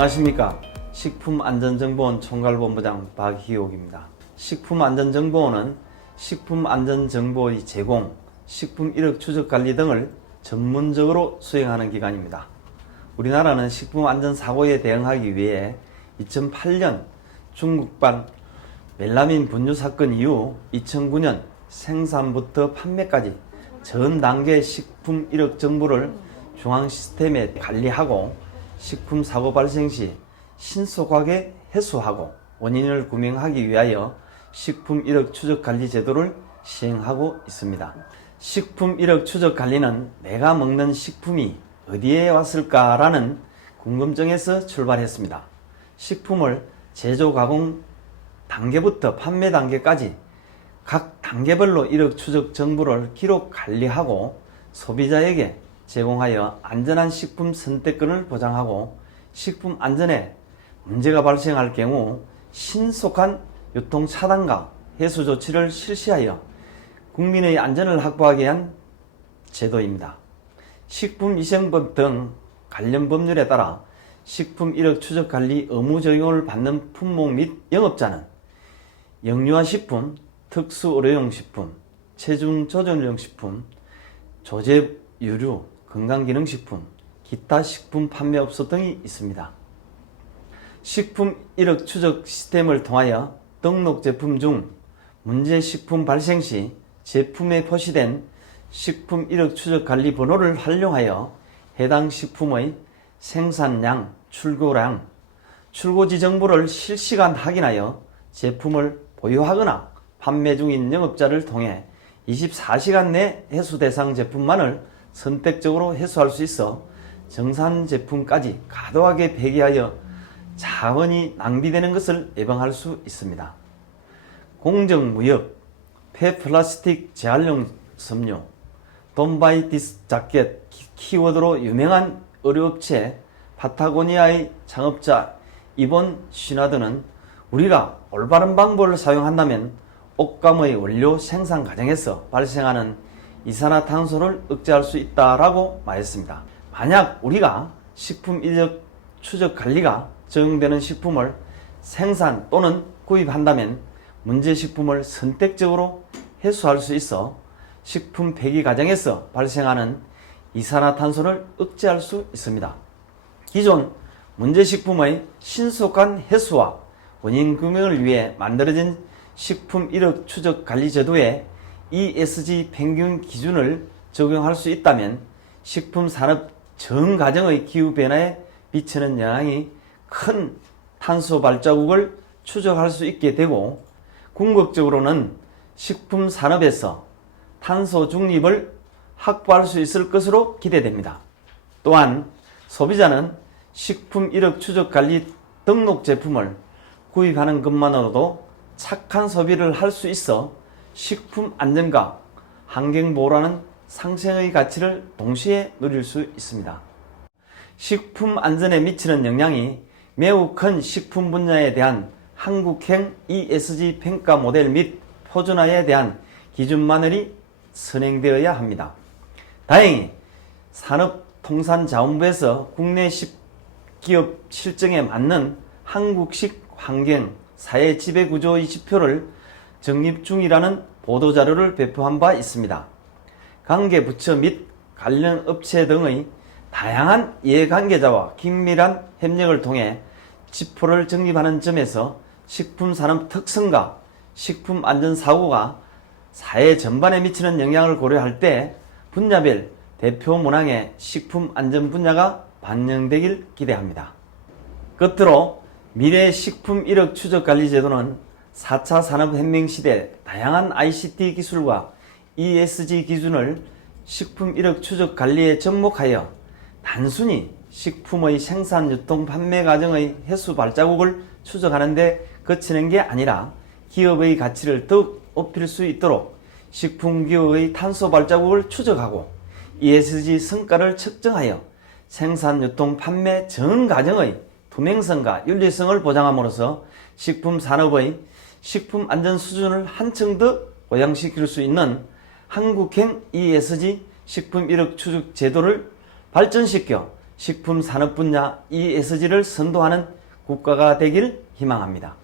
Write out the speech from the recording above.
안녕하십니까. 식품안전정보원 총괄본부장 박희옥입니다. 식품안전정보원은 식품안전정보의 제공, 식품 이력 추적 관리 등을 전문적으로 수행하는 기관입니다. 우리나라는 식품안전사고에 대응하기 위해 2008년 중국발 멜라민 분유 사건 이후 2009년 생산부터 판매까지 전 단계 식품 이력 정보를 중앙 시스템에 관리하고 식품 사고 발생 시 신속하게 해소하고 원인을 구명하기 위하여 식품 이력 추적 관리 제도를 시행하고 있습니다. 식품 이력 추적 관리는 내가 먹는 식품이 어디에 왔을까라는 궁금증에서 출발했습니다. 식품을 제조 가공 단계부터 판매 단계까지 각 단계별로 이력 추적 정보를 기록 관리하고 소비자에게 제공하여 안전한 식품 선택권을 보장하고 식품 안전에 문제가 발생할 경우 신속한 유통 차단과 해소 조치를 실시하여 국민의 안전을 확보하기 위한 제도입니다. 식품위생법 등 관련 법률에 따라 식품 이력 추적 관리 의무 적용을 받는 품목 및 영업자는 영유아 식품, 특수 의료용 식품, 체중 조절용 식품, 조제 유류, 건강기능식품, 기타 식품 판매업소 등이 있습니다. 식품 이력 추적 시스템을 통하여 등록 제품 중 문제 식품 발생 시 제품에 표시된 식품 이력 추적 관리 번호를 활용하여 해당 식품의 생산량, 출고량, 출고지 정보를 실시간 확인하여 제품을 보유하거나 판매 중인 영업자를 통해 24시간 내 해수 대상 제품만을 선택적으로 해수할 수 있어 정산 제품까지 과도하게 폐기하여 자원이 낭비되는 것을 예방할 수 있습니다. 공정무역, 폐플라스틱 재활용 섬유, 돈바이디스 자켓 키워드로 유명한 의료업체 파타고니아의 창업자 이본 시나드는 우리가 올바른 방법을 사용한다면 옷감의 원료 생산 과정에서 발생하는 이산화탄소를 억제할 수 있다라고 말했습니다. 만약 우리가 식품 이력 추적 관리가 적용되는 식품을 생산 또는 구입한다면 문제 식품을 선택적으로 해소할 수 있어 식품 폐기 과정에서 발생하는 이산화탄소를 억제할 수 있습니다. 기존 문제 식품의 신속한 해소와 원인 규명을 위해 만들어진 식품 이력 추적 관리 제도에 ESG 평균 기준을 적용할 수 있다면 식품 산업 전 과정의 기후 변화에 미치는 영향이 큰 탄소 발자국을 추적할 수 있게 되고 궁극적으로는 식품 산업에서 탄소 중립을 확보할 수 있을 것으로 기대됩니다. 또한 소비자는 식품 이력 추적 관리 등록 제품을 구입하는 것만으로도 착한 소비를 할 수 있어 식품 안전과 환경 보호라는 상생의 가치를 동시에 누릴 수 있습니다. 식품 안전에 미치는 영향이 매우 큰 식품 분야에 대한 한국행 ESG 평가 모델 및 표준화에 대한 기준만을이 선행되어야 합니다. 다행히 산업통산자원부에서 국내 기업 실정에 맞는 한국식 환경 사회 지배구조의 지표를 정립 중이라는 보도자료를 배포한 바 있습니다. 관계 부처 및 관련 업체 등의 다양한 이해관계자와 긴밀한 협력을 통해 지표를 정립하는 점에서 식품산업 특성과 식품안전사고가 사회 전반에 미치는 영향을 고려할 때 분야별 대표 문항에 식품안전 분야가 반영되길 기대합니다. 끝으로 미래 식품 이력 추적 관리 제도는 4차 산업혁명 시대 다양한 ICT 기술과 ESG 기준을 식품 이력 추적 관리에 접목하여 단순히 식품의 생산, 유통, 판매 과정의 해수 발자국을 추적하는 데 그치는 게 아니라 기업의 가치를 더욱 높일 수 있도록 식품 기업의 탄소 발자국을 추적하고 ESG 성과를 측정하여 생산, 유통, 판매 전 과정의 투명성과 윤리성을 보장함으로써 식품 산업의 식품 안전 수준을 한층 더 보양시킬 수 있는 한국행 ESG 식품 이력 추적 제도를 발전시켜 식품 산업 분야 ESG를 선도하는 국가가 되길 희망합니다.